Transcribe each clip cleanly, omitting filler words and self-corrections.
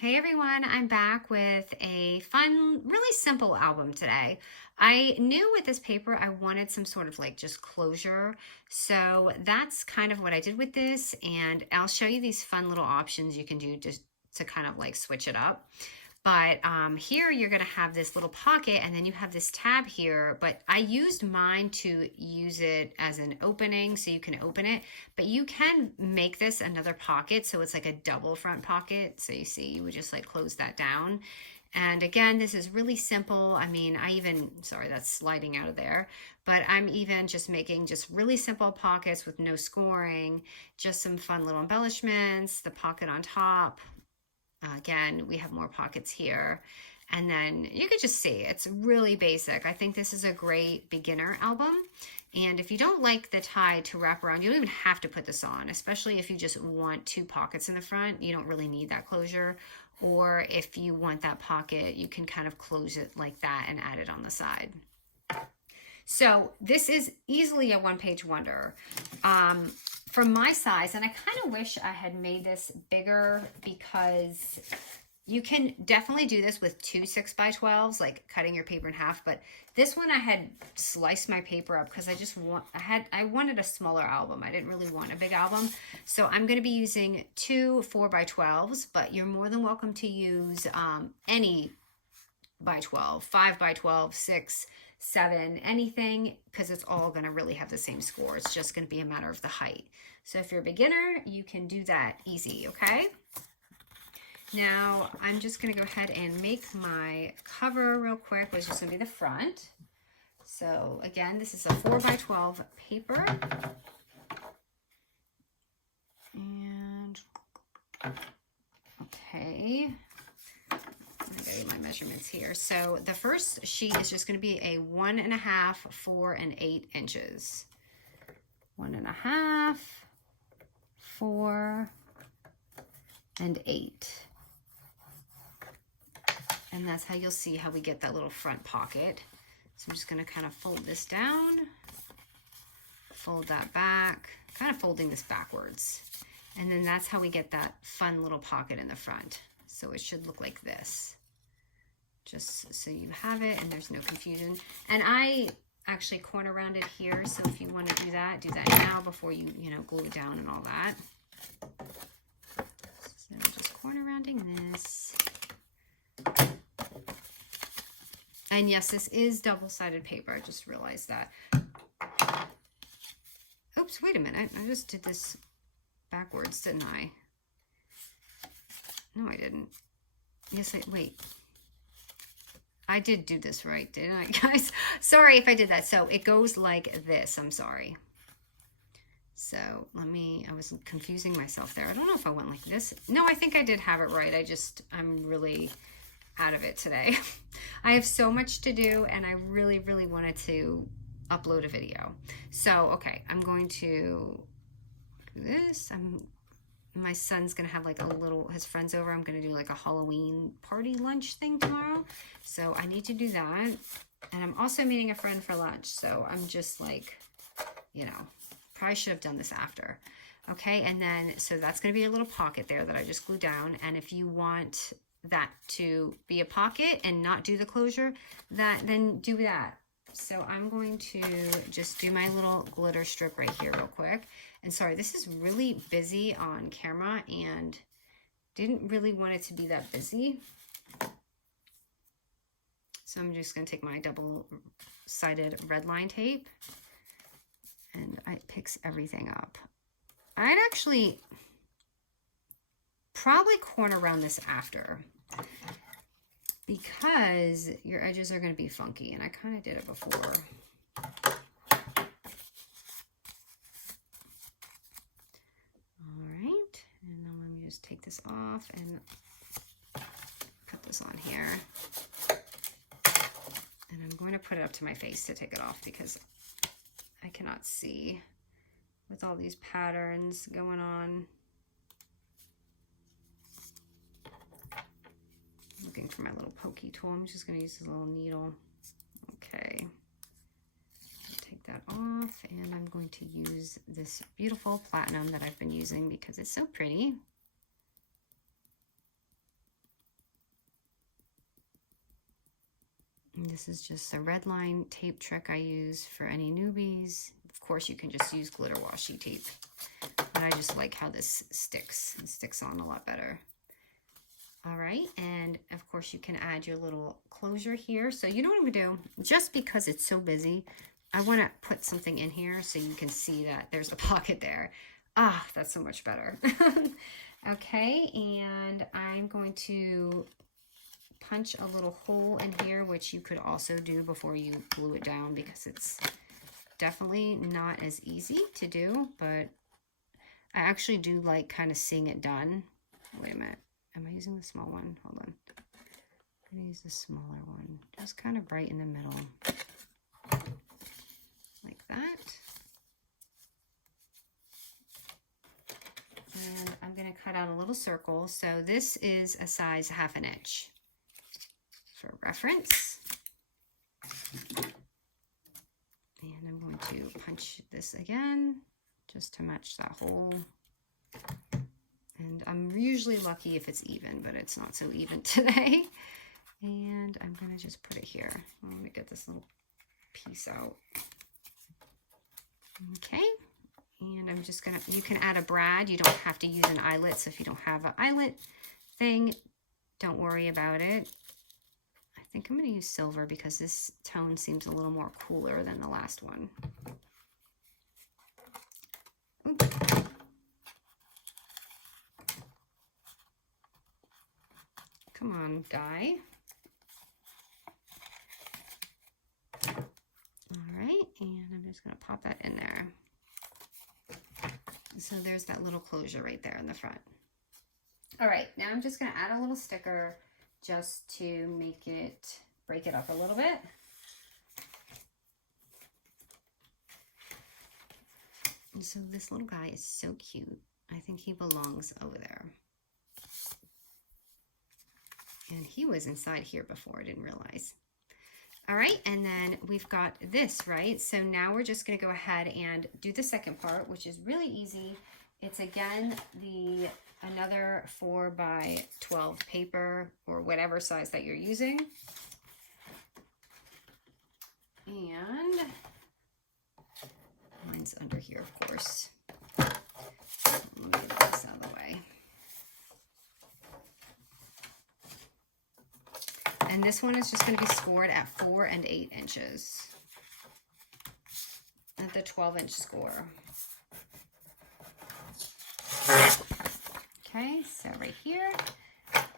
Hey everyone, I'm back with a fun, really simple album today. I knew with this paper I wanted some sort of like just closure. So that's kind of what I did with this. And I'll show you these fun little options you can do just to kind of like switch it up. But here you're going to have this little pocket and then you have this tab here. But I used mine to use it as an opening so you can open it. But you can make this another pocket. So it's like a double front pocket. So you see, you would just like close that down. And again, this is really simple. I mean, sorry, that's sliding out of there, but I'm even just making just really simple pockets with no scoring, just some fun little embellishments, the pocket on top. Again, we have more pockets here. And then you could just see it's really basic. I think this is a great beginner album. And if you don't like the tie to wrap around, you don't even have to put this on, especially if you just want two pockets in the front. You don't really need that closure. Or if you want that pocket, you can kind of close it like that and add it on the side. So this is easily a one-page wonder. From my size, and I kind of wish I had made this bigger because you can definitely do this with two 6x12s, like cutting your paper in half. But this one I had sliced my paper up because I wanted a smaller album. I didn't really want a big album. So I'm going to be using two 4x12s, but you're more than welcome to use any by 12, 5 by 12, 6, 7, anything, because it's all going to really have the same score. It's just going to be a matter of the height. So if you're a beginner, you can do that easy, okay? Now, I'm just going to go ahead and make my cover real quick, which is going to be the front. So again, this is a 4 by 12 paper. And, okay. I gotta get my measurements here. So the first sheet is just going to be a 1.5, 4, and 8 inches. 1.5, 4, and 8. And that's how you'll see how we get that little front pocket. So I'm just going to kind of fold this down, fold that back, kind of folding this backwards. And then that's how we get that fun little pocket in the front. So it should look like this. Just so you have it and there's no confusion. And I actually corner rounded here, so if you want to do that now before you glue it down and all that. So just corner rounding this. And yes, this is double-sided paper. I just realized that. Oops, wait a minute. I just did this backwards, didn't I? No, I didn't. Yes, wait. I did do this right, didn't I, guys? Sorry if I did that. So it goes like this. I'm sorry. So I was confusing myself there. I don't know if I went like this. No, I think I did have it right. I'm really out of it today. I have so much to do and I really, really wanted to upload a video. So, okay, I'm going to do this. My son's gonna have like his friends over. I'm gonna do like a Halloween party lunch thing tomorrow. So I need to do that. And I'm also meeting a friend for lunch. So I'm just like, probably should have done this after. Okay, and then, so that's gonna be a little pocket there that I just glued down. And if you want that to be a pocket and not do the closure, then do that. So I'm going to just do my little glitter strip right here real quick. And sorry, this is really busy on camera and didn't really want it to be that busy. So I'm just going to take my double-sided red line tape and it picks everything up. I'd actually probably corner around this after because your edges are going to be funky, and I kind of did it before. All right, and now let me just take this off and put this on here. And I'm going to put it up to my face to take it off because I cannot see with all these patterns going on. Looking for my little pokey tool. I'm just going to use this little needle. Okay. Take that off, and I'm going to use this beautiful platinum that I've been using because it's so pretty. And this is just a red line tape trick I use for any newbies. Of course, you can just use glitter washi tape, but I just like how this sticks. It sticks on a lot better. All right, and of course you can add your little closure here. So you know what I'm gonna do? Just because it's so busy, I wanna put something in here so you can see that there's a pocket there. Ah, that's so much better. Okay, and I'm going to punch a little hole in here, which you could also do before you glue it down because it's definitely not as easy to do, but I actually do like kind of seeing it done. Wait a minute. Am I using the small one? Hold on. I'm going to use the smaller one. Just kind of right in the middle. Like that. And I'm going to cut out a little circle. So this is a size 1/2 inch for reference. And I'm going to punch this again just to match that hole. And I'm usually lucky if it's even, but it's not so even today. And I'm going to just put it here. Let me get this little piece out. Okay. And I'm just going to, you can add a brad. You don't have to use an eyelet. So if you don't have an eyelet thing, don't worry about it. I think I'm going to use silver because this tone seems a little more cooler than the last one. Oops. Come on, guy. All right, and I'm just going to pop that in there. So there's that little closure right there in the front. All right, now I'm just going to add a little sticker just to make it, break it up a little bit. And so this little guy is so cute. I think he belongs over there. And he was inside here before, I didn't realize. All right, and then we've got this, right? So now we're just gonna go ahead and do the second part, which is really easy. It's again, another 4x12 paper or whatever size that you're using. And mine's under here, of course. Let me get this out of the way. And this one is just going to be scored at 4 and 8 inches. At the 12-inch score. Okay, so right here.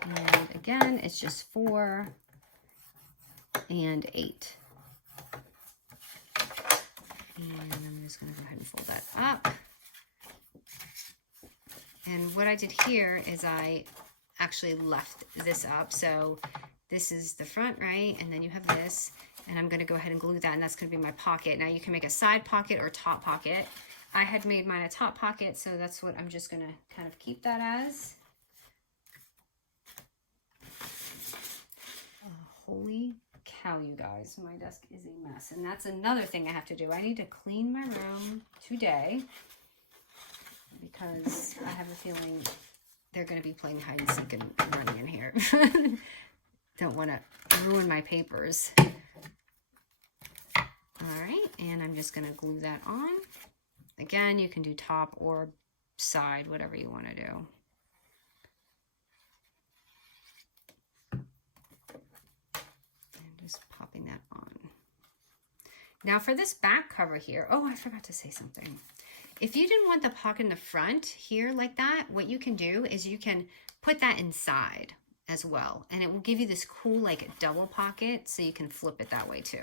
And again, it's just 4 and 8. And I'm just going to go ahead and fold that up. And what I did here is I actually left this up. So this is the front, right? And then you have this, and I'm gonna go ahead and glue that, and that's gonna be my pocket. Now you can make a side pocket or top pocket. I had made mine a top pocket, so that's what I'm just gonna kind of keep that as. Oh, holy cow, you guys, my desk is a mess. And that's another thing I have to do. I need to clean my room today because I have a feeling they're gonna be playing hide and seek and running in here. Don't want to ruin my papers. All right, and I'm just going to glue that on. Again, you can do top or side, whatever you want to do. And just popping that on. Now for this back cover here, oh, I forgot to say something. If you didn't want the pocket in the front here like that, what you can do is you can put that inside as well, and it will give you this cool like double pocket, so you can flip it that way too.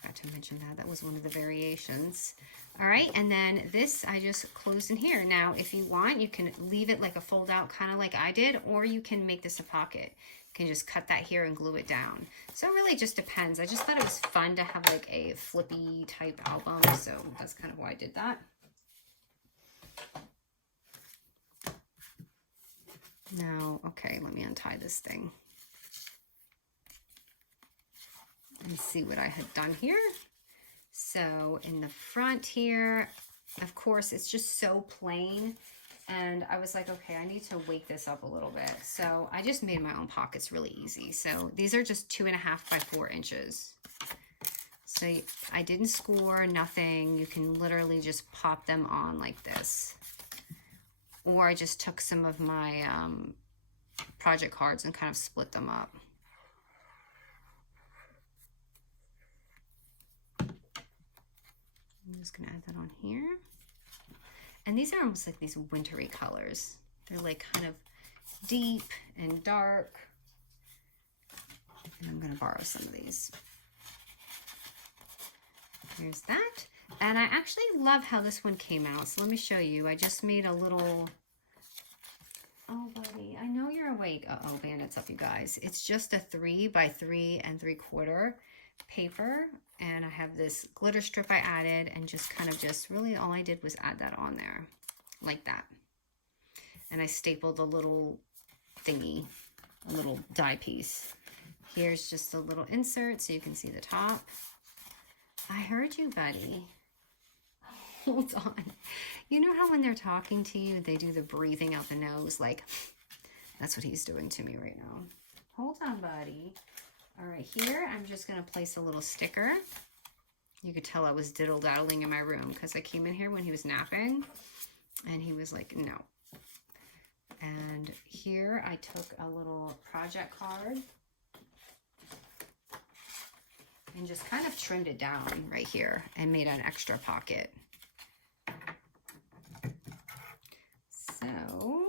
Forgot to mention that was one of the variations. All right, and then this I just closed in here. Now if you want, you can leave it like a fold out, kind of like I did, or you can make this a pocket. You can just cut that here and glue it down. So it really just depends. I just thought it was fun to have like a flippy type album, so that's kind of why I did that. Now, okay, let me untie this thing and see what I had done here. So in the front here, of course, it's just so plain. And I was like, okay, I need to wake this up a little bit. So I just made my own pockets really easy. So these are just 2.5 by 4 inches. So I didn't score, nothing. You can literally just pop them on like this. Or I just took some of my project cards and kind of split them up. I'm just gonna add that on here. And these are almost like these wintry colors. They're like kind of deep and dark. And I'm gonna borrow some of these. Here's that. And I actually love how this one came out. So let me show you. I just made a little, oh buddy, I know you're awake. Uh-oh, bandits up, you guys. It's just a 3 by 3 3/4 paper. And I have this glitter strip I added, and just kind of just really all I did was add that on there like that. And I stapled a little thingy, a little die piece. Here's just a little insert so you can see the top. I heard you, buddy. Hold on. You know how when they're talking to you, they do the breathing out the nose? Like, that's what he's doing to me right now. Hold on, buddy. All right, here, I'm just going to place a little sticker. You could tell I was diddle-daddling in my room because I came in here when he was napping, and he was like, no. And here, I took a little project card and just kind of trimmed it down right here and made an extra pocket. So,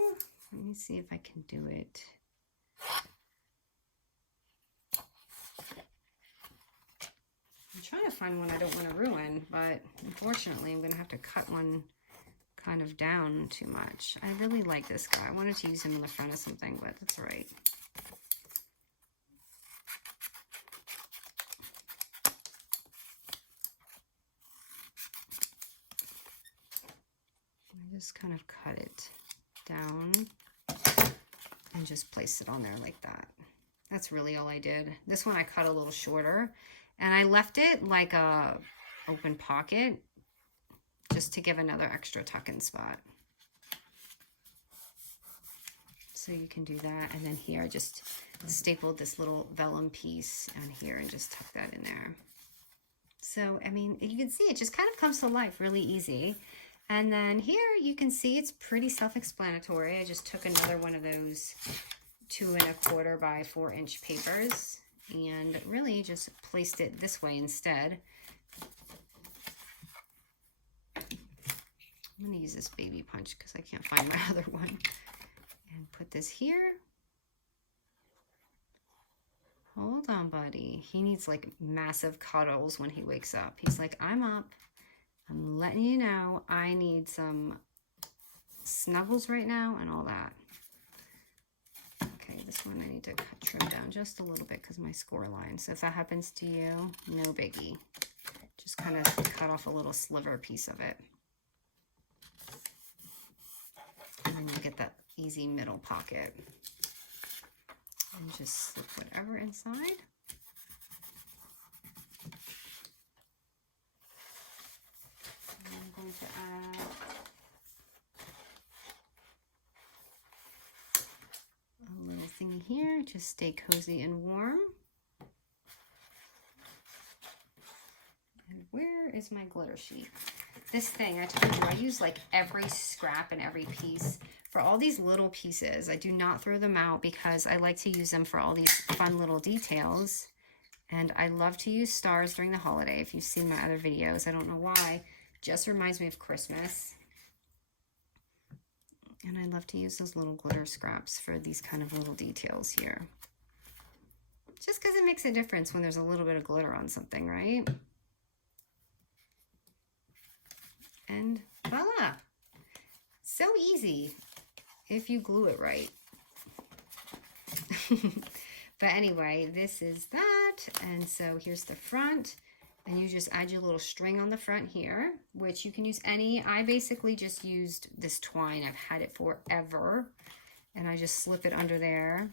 let me see if I can do it. I'm trying to find one I don't want to ruin, but unfortunately I'm going to have to cut one kind of down too much. I really like this guy. I wanted to use him in the front of something, but that's all right. I just kind of cut it down and just place it on there like that. That's really all I did. This one I cut a little shorter, and I left it like a open pocket just to give another extra tuck-in spot. So you can do that. And then here I just stapled this little vellum piece on here and just tuck that in there. So, I mean, you can see it just kind of comes to life really easy. And then here you can see it's pretty self-explanatory. I just took another one of those 2 1/4 by 4 inch papers and really just placed it this way instead. I'm going to use this baby punch because I can't find my other one. And put this here. Hold on, buddy. He needs like massive cuddles when he wakes up. He's like, I'm up. I'm letting you know I need some snuggles right now and all that. Okay, this one I need to trim down just a little bit because of my score line. So if that happens to you, no biggie. Just kind of cut off a little sliver piece of it. And then you get that easy middle pocket. And just slip whatever inside. And I'm going to add a little thing here, just stay cozy and warm. And where is my glitter sheet? This thing, I told you, I use like every scrap and every piece for all these little pieces. I do not throw them out because I like to use them for all these fun little details. And I love to use stars during the holiday. If you've seen my other videos, I don't know why. Just reminds me of Christmas. And I love to use those little glitter scraps for these kind of little details here. Just because it makes a difference when there's a little bit of glitter on something, right? And voila! So easy if you glue it right. But anyway, this is that. And so here's the front. And you just add your little string on the front here, which you can use any. I basically just used this twine. I've had it forever. And I just slip it under there.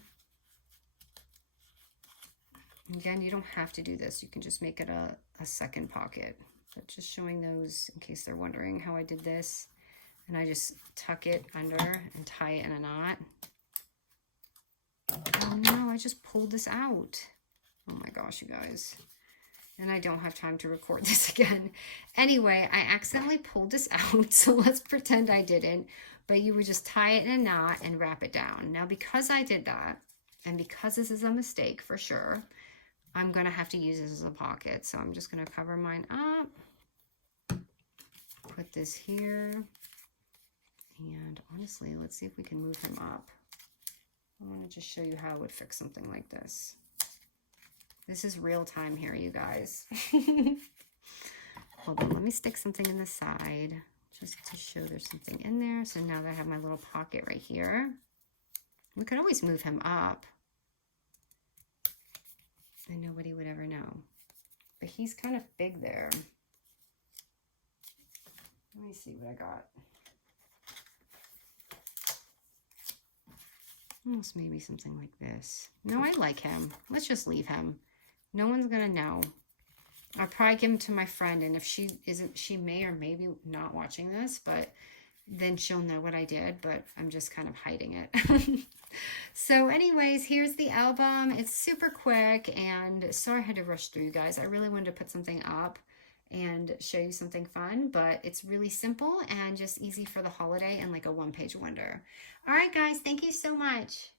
Again, you don't have to do this. You can just make it a second pocket. But just showing those in case they're wondering how I did this. And I just tuck it under and tie it in a knot. Oh no, I just pulled this out. Oh my gosh, you guys. And I don't have time to record this again. Anyway, I accidentally pulled this out, so let's pretend I didn't. But you would just tie it in a knot and wrap it down. Now, because I did that, and because this is a mistake for sure, I'm going to have to use this as a pocket. So I'm just going to cover mine up. Put this here. And honestly, let's see if we can move him up. I want to just show you how I would fix something like this. This is real time here, you guys. Hold on, let me stick something in the side just to show there's something in there. So now that I have my little pocket right here, we could always move him up and nobody would ever know. But he's kind of big there. Let me see what I got. Almost maybe something like this. No, I like him. Let's just leave him. No one's gonna know. I'll probably give him to my friend, and if she isn't, she may or maybe not watching this, but then she'll know what I did, but I'm just kind of hiding it. So anyways, here's the album. It's super quick, and sorry I had to rush through, you guys. I really wanted to put something up and show you something fun, but it's really simple and just easy for the holiday and like a one-page wonder. All right, guys, thank you so much.